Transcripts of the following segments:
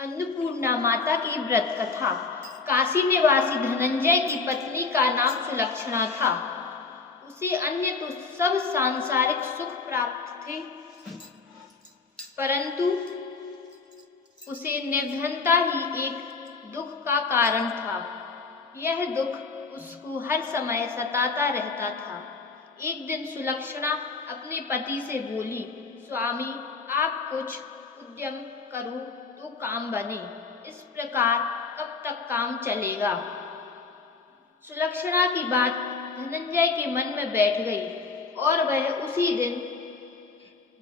अन्नपूर्णा माता की व्रत कथा। काशी निवासी धनंजय की पत्नी का नाम सुलक्षणा था। उसे अन्य तो सब सांसारिक सुख प्राप्त थे, परंतु उसे निर्धनता ही एक दुख का कारण था। यह दुख उसको हर समय सताता रहता था। एक दिन सुलक्षणा अपने पति से बोली, स्वामी, आप कुछ उद्यम करो तो काम बने। इस प्रकार कब तक काम चलेगा? सुलक्षणा की बात धनंजय के मन में बैठ गई और वह उसी दिन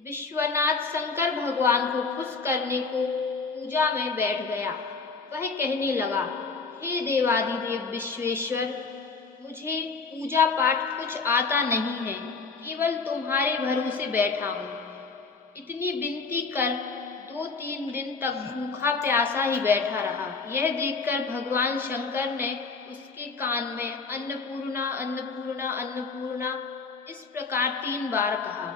विश्वनाथ शंकर भगवान को खुश करने को पूजा में बैठ गया। वह कहने लगा, हे देवाधिदेव विश्वेश्वर, मुझे पूजा पाठ कुछ आता नहीं है, केवल तुम्हारे भरोसे बैठा हूँ। इतनी विनती कर 2-3 दिन तक भूखा प्यासा ही बैठा रहा। यह देखकर भगवान शंकर ने उसके कान में अन्नपूर्णा अन्नपूर्णा अन्नपूर्णा इस प्रकार 3 बार कहा।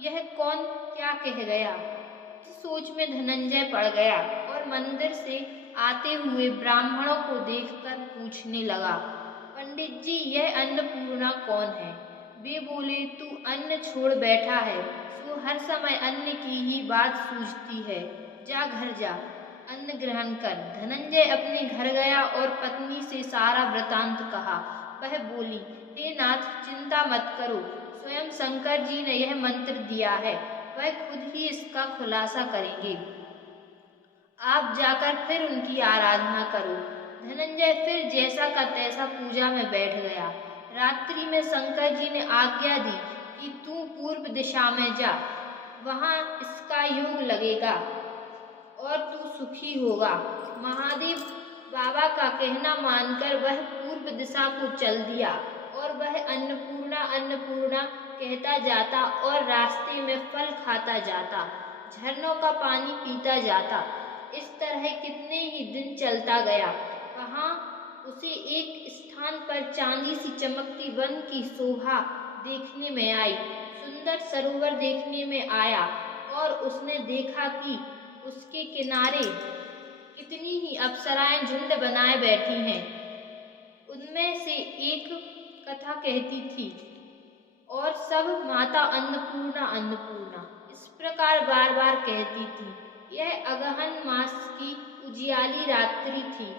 यह कौन क्या कह गया? इस सोच में धनंजय पड़ गया और मंदिर से आते हुए ब्राह्मणों को देखकर पूछने लगा, पंडित जी, यह अन्नपूर्णा कौन है? वे बोले, तू अन्न छोड़ बैठा है, सो हर समय अन्न की ही बात सूझती है। जा घर जा, अन्न ग्रहण कर। धनंजय अपने घर गया और पत्नी से सारा वृतांत कहा। वह बोली, हे नाथ, चिंता मत करो, स्वयं शंकर जी ने यह मंत्र दिया है, वह खुद ही इसका खुलासा करेंगे। आप जाकर फिर उनकी आराधना करो। धनंजय फिर जैसा का तैसा पूजा में बैठ गया। रात्रि में शंकर जी ने आज्ञा दी कि तू पूर्व दिशा में जा, वहां इसका योग लगेगा और तू सुखी होगा। महादेव बाबा का कहना मानकर वह पूर्व दिशा को चल दिया और वह अन्नपूर्णा अन्नपूर्णा कहता जाता और रास्ते में फल खाता जाता, झरनों का पानी पीता जाता। इस तरह कितने ही दिन चलता गया। वहां उसे एक स्थान पर चांदी सी चमकती वन की शोभा देखने में आई। सुंदर सरोवर देखने में आया और उसने देखा कि उसके किनारे कितनी ही अप्सराएं झुंड बनाए बैठी हैं। उनमें से एक कथा कहती थी और सब माता अन्नपूर्णा अन्नपूर्णा इस प्रकार बार बार कहती थी। यह अगहन मास की उजियाली रात्रि थी।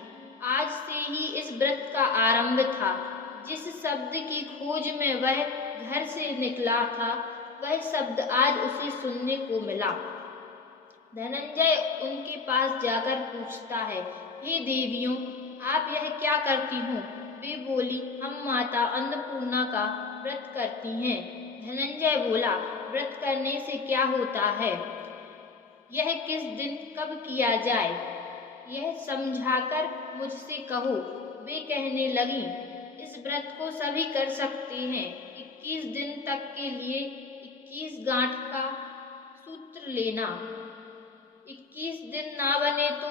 आज से ही इस व्रत का आरंभ था। जिस शब्द की खोज में वह घर से निकला था, वह शब्द आज उसे सुनने को मिला। धनंजय उनके पास जाकर पूछता है, हे देवियों, आप यह क्या करती हो? वे बोली, हम माता अन्नपूर्णा का व्रत करती हैं। धनंजय बोला, व्रत करने से क्या होता है? यह किस दिन कब किया जाए, यह समझाकर मुझसे कहो। वे कहने लगी, इस व्रत को सभी कर सकते हैं। 21 दिन तक के लिए 21 गांठ का सूत्र लेना। 21 दिन ना बने तो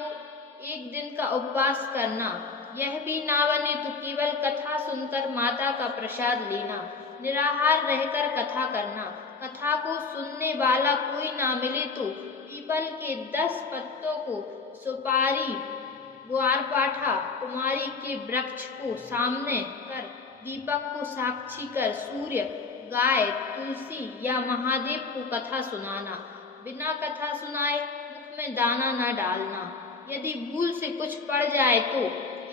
1 दिन का उपवास करना। यह भी ना बने तो केवल कथा सुनकर माता का प्रसाद लेना। निराहार रहकर कथा करना। कथा को सुनने वाला कोई ना मिले तो पीपल के 10 पत्तों को, सुपारी, ग्वारपाठा, कुमारी के वृक्ष को सामने कर, दीपक को साक्षी कर सूर्य, गाय, तुलसी या महादेव को कथा सुनाना। बिना कथा सुनाए मुख में दाना न डालना। यदि भूल से कुछ पड़ जाए तो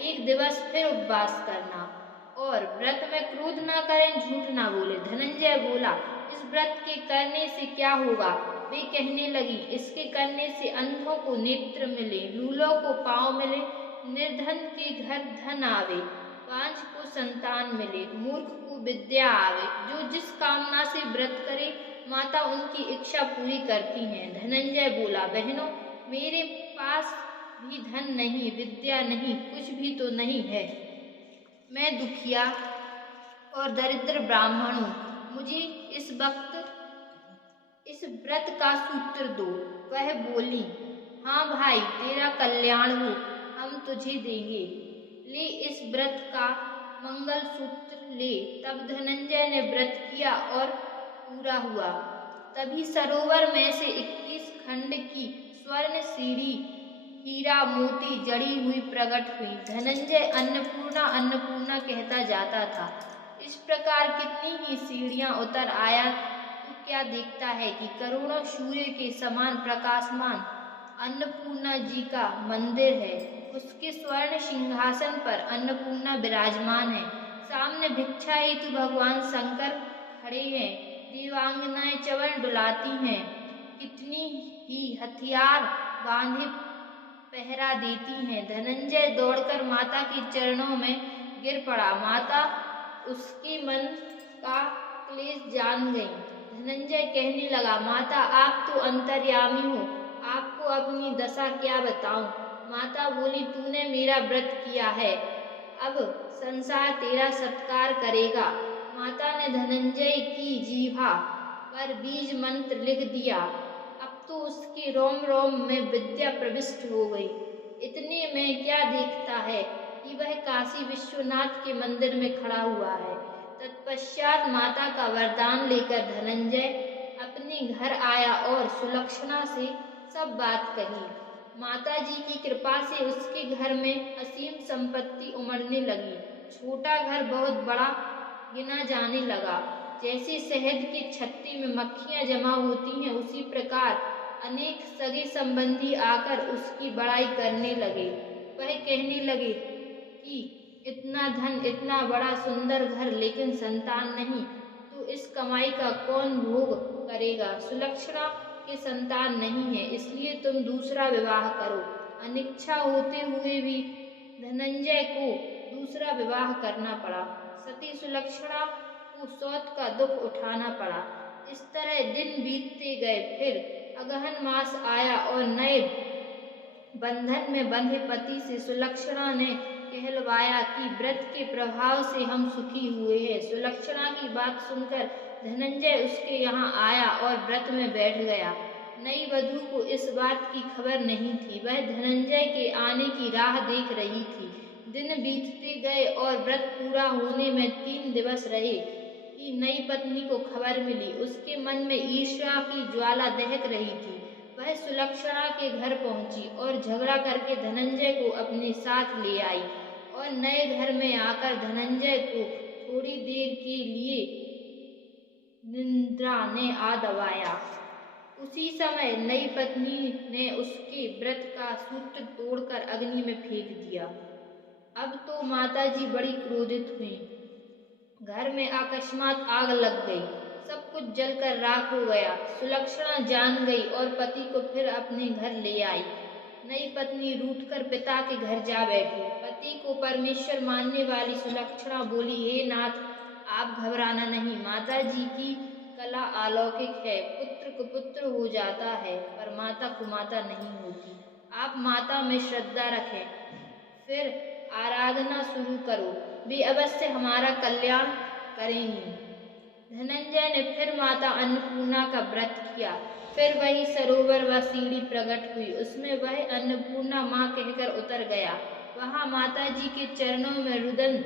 1 दिवस फिर उपवास करना और व्रत में क्रोध न करें, झूठ न बोले। धनंजय बोला, इस व्रत के करने से क्या होगा? वे कहने लगी, इसके करने से अंधों को नेत्र मिले, लूलों को पांव मिले, निर्धन के घर धन आवे, बांझ को संतान मिले, मूर्ख को विद्या आवे। जो जिस कामना से व्रत करे, माता उनकी इच्छा पूरी करती हैं। धनंजय बोला, बहनों, मेरे पास भी धन नहीं, विद्या नहीं, कुछ भी तो नहीं है। मैं दुखिया और दरिद्र ब्राह्मण हूँ। मुझे इस वक्त इस व्रत का सूत्र दो। वह बोली, हाँ भाई, तेरा कल्याण हो, हम तुझे देंगे। ले इस व्रत का मंगल सूत्र ले। तब धनंजय ने व्रत किया और पूरा हुआ। तभी सरोवर में से 21 खंड की स्वर्ण सीढ़ी हीरा मोती जड़ी हुई प्रकट हुई। धनंजय अन्नपूर्णा अन्नपूर्णा कहता जाता था। इस प्रकार कितनी ही सीढ़ियां उतर आया तो क्या देखता है कि करोड़ों सूर्य के समान प्रकाशमान अन्नपूर्णा जी का मंदिर है। उसके स्वर्ण सिंहासन पर अन्नपूर्णा विराजमान है। सामने भिक्षा हेतु भगवान शंकर खड़े हैं। देवांगनाएं चरण डुलाती हैं। कितनी ही हथियार बांधे पहरा देती हैं। धनंजय दौड़कर माता के चरणों में गिर पड़ा। माता उसके मन का क्लेश जान गई। धनंजय कहने लगा, माता आप तो अंतर्यामी हो, आपको अपनी दशा क्या बताऊं। माता बोली, तूने मेरा व्रत किया है, अब संसार तेरा सत्कार करेगा। माता ने धनंजय की जीभा पर बीज मंत्र लिख दिया। अब तो उसके रोम रोम में विद्या प्रविष्ट हो गई। इतने में क्या देखता है कि वह काशी विश्वनाथ के मंदिर में खड़ा हुआ है। तत्पश्चात माता का वरदान लेकर धनंजय अपने घर आया और सुलक्षणा से सब बात कही। माता जी की कृपा से उसके घर में असीम संपत्ति उमड़ने लगी। छोटा घर बहुत बड़ा गिना जाने लगा। जैसे शहद के छत्ते में मक्खियां जमा होती हैं, उसी प्रकार अनेक सगे संबंधी आकर उसकी बड़ाई करने लगे। वह कहने लगे कि इतना धन, इतना बड़ा सुंदर घर, लेकिन संतान नहीं, तो इस कमाई का कौन भोग करेगा। सुलक्षणा के संतान नहीं है, इसलिए तुम दूसरा विवाह करो। अनिच्छा होते हुए भी धनंजय को दूसरा विवाह करना पड़ा। सती सुलक्षणा को सौत का दुख उठाना पड़ा। इस तरह दिन बीतते गए। फिर अगहन मास आया और नए बंधन में बंधे पति से सुलक्षणा ने कहलवाया कि व्रत के प्रभाव से हम सुखी हुए हैं। सुलक्षणा की बात सुनकर धनंजय उसके यहाँ आया और व्रत में बैठ गया। नई वधू को इस बात की खबर नहीं थी। वह धनंजय के आने की राह देख रही थी। दिन बीतते गए और व्रत पूरा होने में 3 दिवस रहे कि नई पत्नी को खबर मिली। उसके मन में ईर्ष्या की ज्वाला दहक रही थी। वह सुलक्षणा के घर पहुंची और झगड़ा करके धनंजय को अपने साथ ले आई और नए घर में आकर धनंजय को थोड़ी देर के लिए निद्रा ने आ दबाया। उसी समय नई पत्नी ने उसके व्रत का सूत्र तोड़कर अग्नि में फेंक दिया। अब तो माताजी बड़ी क्रोधित हुई। घर में अकस्मात आग लग गई। सब कुछ जलकर राख हो गया। सुलक्षणा जान गई और पति को फिर अपने घर ले आई। नई पत्नी रूठकर पिता के घर जा बैठी। पति को परमेश्वर मानने वाली सुलक्षणा बोली, हे नाथ, आप घबराना नहीं। माता जी की कला अलौकिक है। पुत्र को पुत्र हो जाता है, पर माता को माता नहीं होती। आप माता में श्रद्धा रखें, फिर आराधना शुरू करो, वे अवश्य हमारा कल्याण करेंगी। धनंजय ने फिर माता अन्नपूर्णा का व्रत किया। फिर वही सरोवर व सीढ़ी प्रकट हुई। उसमें वह अन्नपूर्णा माँ कहकर उतर गया। वहां माता जी के चरणों में रुदन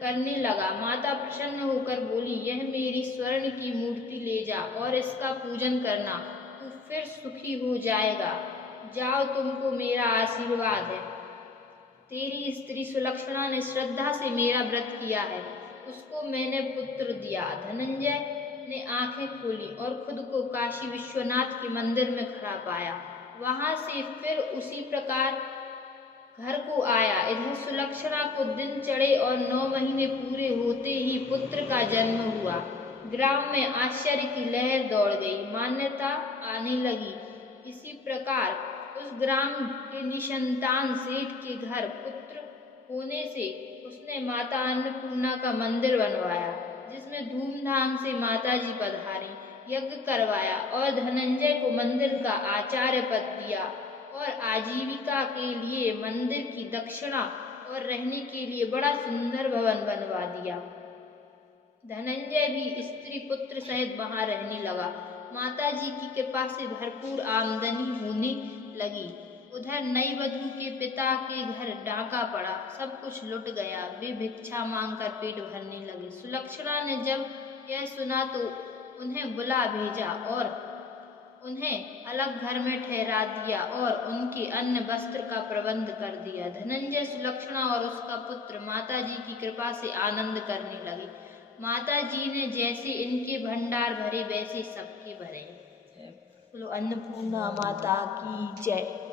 करने लगा। माता प्रसन्न होकर बोली, यह मेरी स्वर्ण की मूर्ति ले जा और इसका पूजन करना, तू फिर सुखी हो जाएगा। जाओ, तुमको मेरा आशीर्वाद है। तेरी स्त्री सुलक्षणा ने श्रद्धा से मेरा व्रत किया है, उसको मैंने पुत्र दिया। धनंजय ने आंखें खोली और खुद को काशी विश्वनाथ के मंदिर में खड़ा पाया। वहां से फिर उसी प्रकार घर को आया। इधर सुलक्षणा को दिन चढ़े और 9 महीने पूरे होते ही पुत्र का जन्म हुआ। ग्राम में आश्चर्य की लहर दौड़ गई। मान्यता आने लगी। इसी प्रकार उस ग्राम के निसंतान सेठ के घर पुत्र होने से उसने माता अन्नपूर्णा का मंदिर बनवाया, जिसमें धूमधाम से माताजी पधारी, यज्ञ करवाया और धनंजय को मंदिर का आचार्य पद दिया और आजीविका के लिए मंदिर की दक्षिणा और रहने के लिए बड़ा सुंदर भवन बनवा दिया। धनंजय भी स्त्री पुत्र सहित वहां रहने लगा। माता जी की कृपा से भरपूर आमदनी होने लगी। उधर नई वधू के पिता के घर डाका पड़ा। सब कुछ लुट गया। वे भिक्षा मांगकर पेट भरने लगे। सुलक्षणा ने जब यह सुना तो उन्हें बुला भेजा और उन्हें अलग घर में ठहरा दिया और उनके अन्न वस्त्र का प्रबंध कर दिया। धनंजय, सुलक्षणा और उसका पुत्र माता जी की कृपा से आनंद करने लगे। माता जी ने जैसे इनके भंडार भरे वैसे सबके भरे। बोलो अन्नपूर्णा माता की जय।